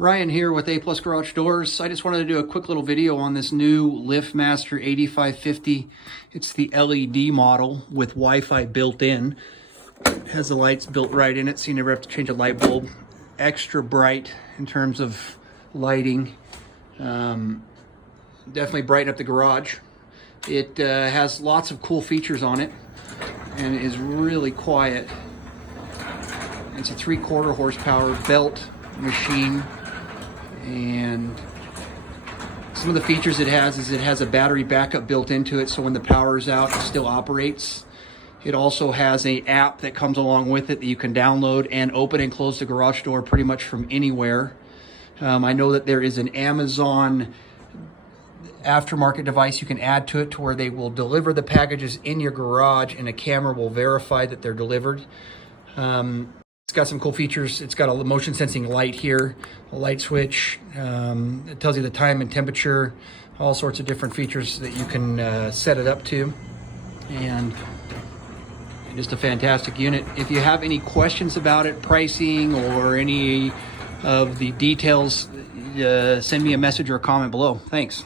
Ryan here with A Plus Garage Doors. I just wanted to do a quick little video on this new LiftMaster 8550. It's the LED model with Wi-Fi built in. It has the lights built right in it, so you never have to change a light bulb. Extra bright in terms of lighting. Definitely brighten up the garage. It has lots of cool features on it and is really quiet. It's a 3/4 horsepower belt machine. And some of the features it has a battery backup built into it, so when the power is out, it still operates. It also has an app that comes along with it that you can download and open and close the garage door pretty much from anywhere. I know that there is an Amazon aftermarket device you can add to it to where they will deliver the packages in your garage and a camera will verify that they're delivered. It's got some cool features. It's got a motion sensing light here, a light switch. It tells you the time and temperature, all sorts of different features that you can set it up to. And just a fantastic unit. If you have any questions about it, pricing or any of the details, send me a message or a comment below. Thanks.